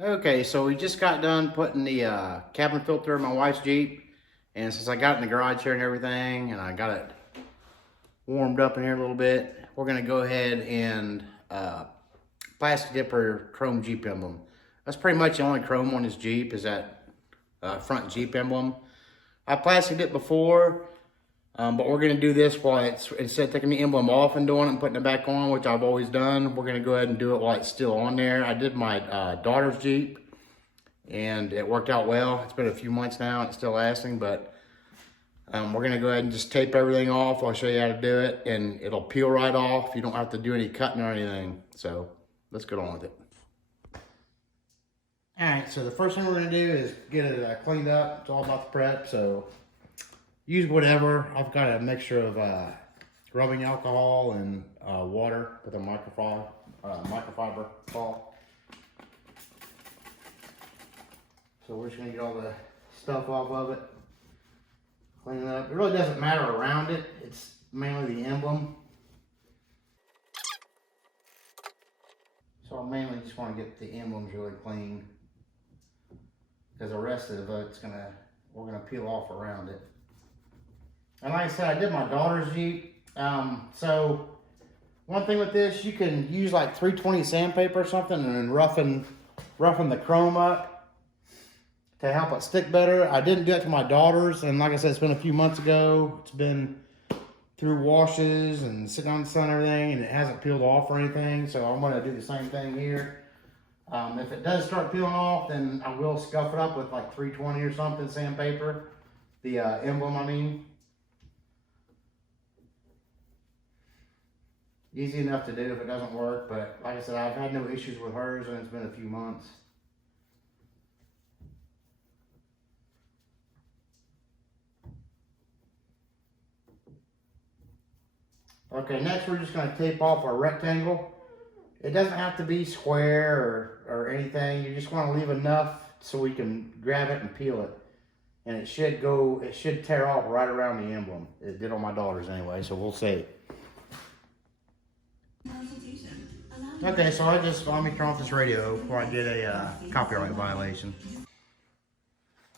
Okay, so we just got done putting the cabin filter in my wife's Jeep. And since I got it in the garage here and everything, and I got it warmed up in here a little bit, we're gonna go ahead and plasti-dip her chrome Jeep emblem. That's pretty much the only chrome on this Jeep is that front Jeep emblem. I plasti-dipped before, but we're gonna do this while instead of taking the emblem off and doing it and putting it back on, which I've always done, we're gonna go ahead and do it while it's still on there. I did my daughter's Jeep and it worked out well. It's been a few months now and it's still lasting, but we're gonna go ahead and just tape everything off. I'll show you how to do it and it'll peel right off. You don't have to do any cutting or anything. So let's get on with it. All right, so the first thing we're gonna do is get it cleaned up. It's all about the prep, so use whatever. I've got a mixture of rubbing alcohol and water with a microfiber ball. So we're just gonna get all the stuff off of it, clean it up. It really doesn't matter around it. It's mainly the emblem. So I mainly just want to get the emblems really clean, because the rest of it's we're gonna peel off around it. And like I said, I did my daughter's Jeep. So one thing with this, you can use like 320 sandpaper or something and then roughen the chrome up to help it stick better. I didn't do it to my daughter's, and like I said, it's been a few months ago. It's been through washes and sitting on the sun and everything, and it hasn't peeled off or anything. So I'm gonna do the same thing here. If it does start peeling off, then I will scuff it up with like 320 or something sandpaper. The emblem, I mean. Easy enough to do if it doesn't work, but like I said, I've had no issues with hers and it's been a few months. Okay, next we're just going to tape off our rectangle. It doesn't have to be square or anything. You just want to leave enough so we can grab it and peel it. And it should tear off right around the emblem. It did on my daughter's anyway, so we'll see. Okay, so let me turn off this radio before I get a copyright violation.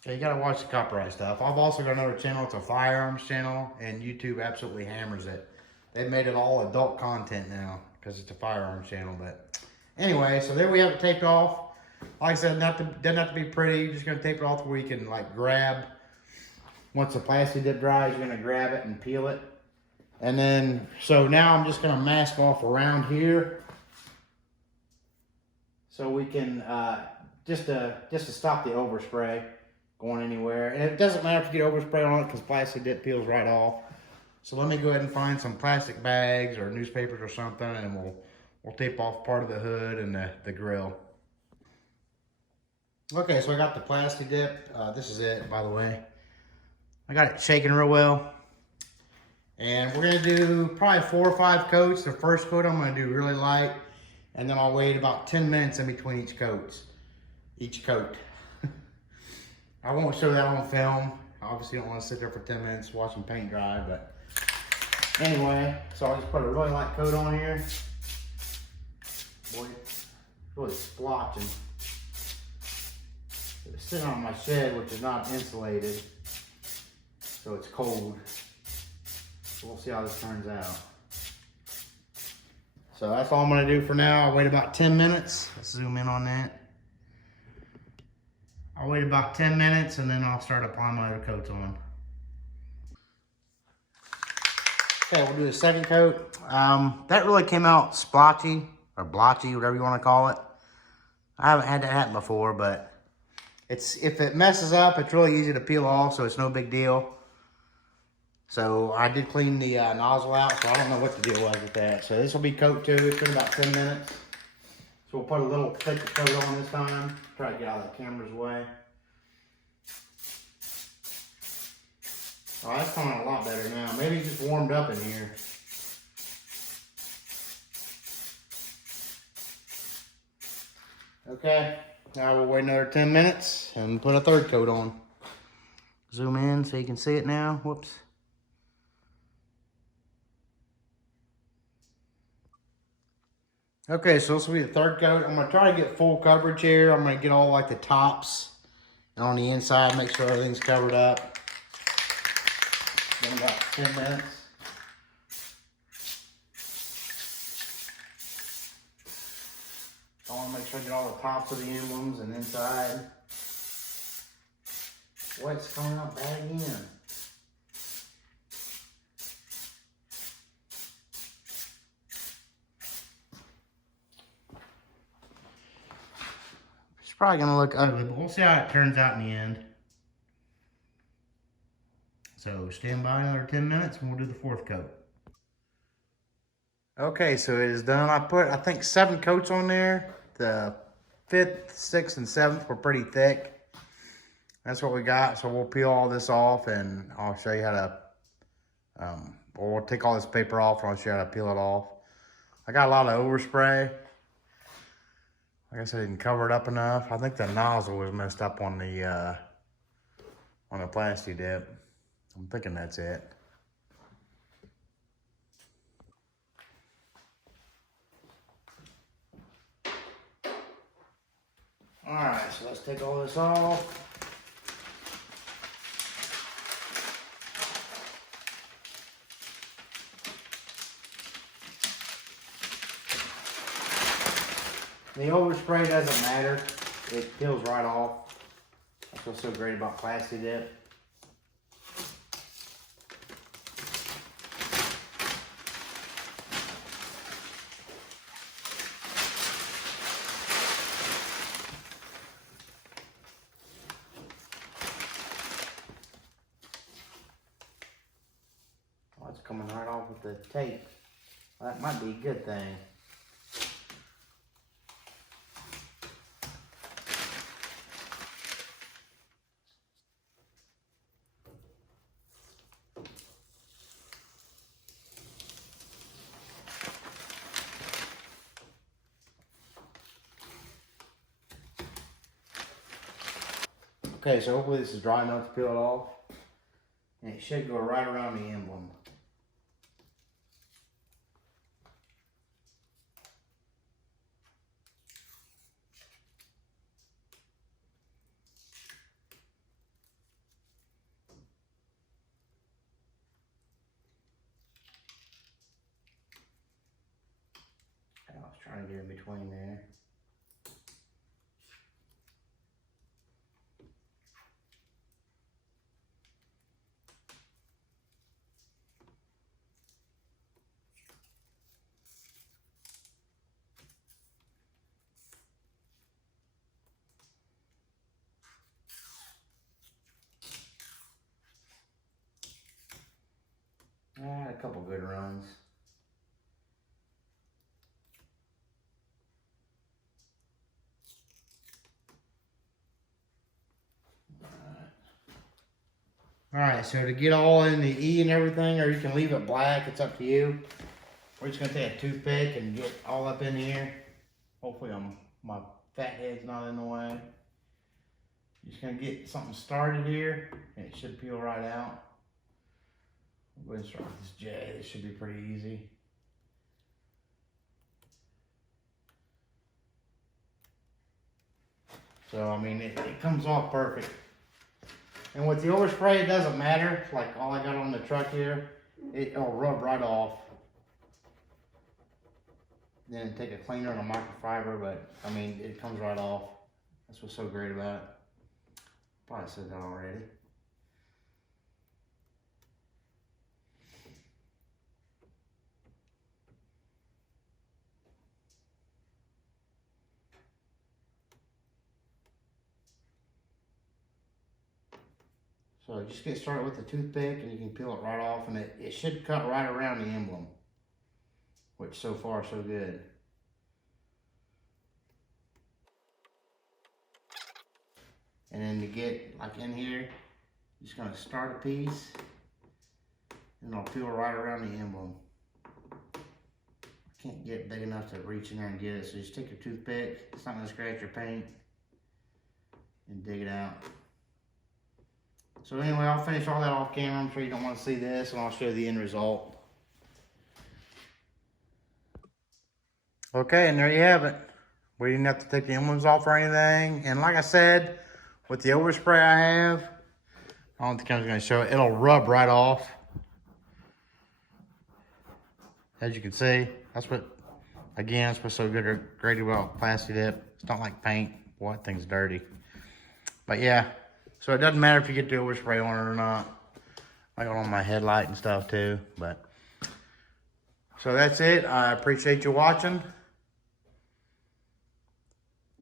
Okay, you gotta watch the copyright stuff. I've also got another channel, it's a firearms channel, and YouTube absolutely hammers it. They've made it all adult content now, because it's a firearms channel, but anyway, so there we have it taped off. Like I said, doesn't have to be pretty, you're just gonna tape it off where you can like grab, once the plasti-dip dries, you're gonna grab it and peel it. And then, so now I'm just gonna mask off around here. So we can, just to stop the overspray going anywhere. And it doesn't matter if you get overspray on it because plasti-dip peels right off. So let me go ahead and find some plastic bags or newspapers or something, and we'll tape off part of the hood and the grill. Okay, so I got the plasti-dip. This is it, by the way. I got it shaking real well. And we're gonna do probably 4 or 5 coats. The first coat I'm gonna do really light, and then I'll wait about 10 minutes in between each coat. I won't show that on film. I obviously don't want to sit there for 10 minutes watching paint dry, but anyway, so I'll just put a really light coat on here. Boy, it's really splotching. It's sitting on my shed, which is not insulated, so it's cold. So we'll see how this turns out. So that's all I'm gonna do for now. I'll wait about 10 minutes. Let's zoom in on that. I'll wait about 10 minutes and then I'll start applying my other coats on. Okay, we'll do the second coat. That really came out splotchy or blotchy, whatever you wanna call it. I haven't had that happen before, but if it messes up, it's really easy to peel off, so it's no big deal. So I did clean the nozzle out, so I don't know what the deal was with that. So this will be coat 2. It's been about 10 minutes. So we'll put a little thicker coat on this time. Try to get out of the camera's way. Oh, that's coming out a lot better now. Maybe it just warmed up in here. Okay, now we'll wait another 10 minutes and put a third coat on. Zoom in so you can see it now. Whoops. Okay, so this will be the third coat. I'm gonna try to get full coverage here. I'm gonna get all like the tops and on the inside, make sure everything's covered up. In about 10 minutes. I wanna make sure I get all the tops of the emblems and inside. Boy, it's coming out bad again. It's probably gonna look ugly, but we'll see how it turns out in the end. So stand by another 10 minutes and we'll do the fourth coat. Okay, so it is done. I put, I think, 7 coats on there. The 5th, 6th, and 7th were pretty thick. That's what we got. So we'll peel all this off and I'll show you how to, or we'll take all this paper off and I'll show you how to peel it off. I got a lot of overspray. I guess I didn't cover it up enough. I think the nozzle was messed up on the plasti-dip. I'm thinking that's it. All right, so let's take all this off. The overspray doesn't matter. It peels right off. That's what's so great about plasti-dip. Oh, it's coming right off with the tape. Well, that might be a good thing. Okay, so hopefully this is dry enough to peel it off. And it should go right around the emblem. I was trying to get in between there. I had a couple good runs. Alright, so to get all in the E and everything, or you can leave it black, it's up to you. We're just going to take a toothpick and get all up in here. Hopefully my fat head's not in the way. Just going to get something started here, and it should peel right out. We'll go ahead and start with this J. This should be pretty easy. So, I mean, it comes off perfect. And with the overspray, it doesn't matter. Like all I got on the truck here, it'll rub right off. Then take a cleaner and a microfiber, but I mean, it comes right off. That's what's so great about it. Probably said that already. So just get started with the toothpick and you can peel it right off, and it should cut right around the emblem, which so far so good. And then to get like in here, you're just gonna start a piece and it'll peel right around the emblem. I can't get big enough to reach in there and get it, so just take your toothpick, it's not gonna scratch your paint, and dig it out. So anyway, I'll finish all that off camera. I'm sure you don't want to see this, and I'll show you the end result. Okay, and there you have it. We didn't have to take the emblems off or anything. And like I said, with the overspray I have, I don't think I'm going to show it. It'll rub right off. As you can see, that's what, again, that's what's so good or great about plasti-dip. It's not like paint. Boy, that thing's dirty. But yeah, so it doesn't matter if you get the overspray on it or not. I got on my headlight and stuff too. But so that's it. I appreciate you watching.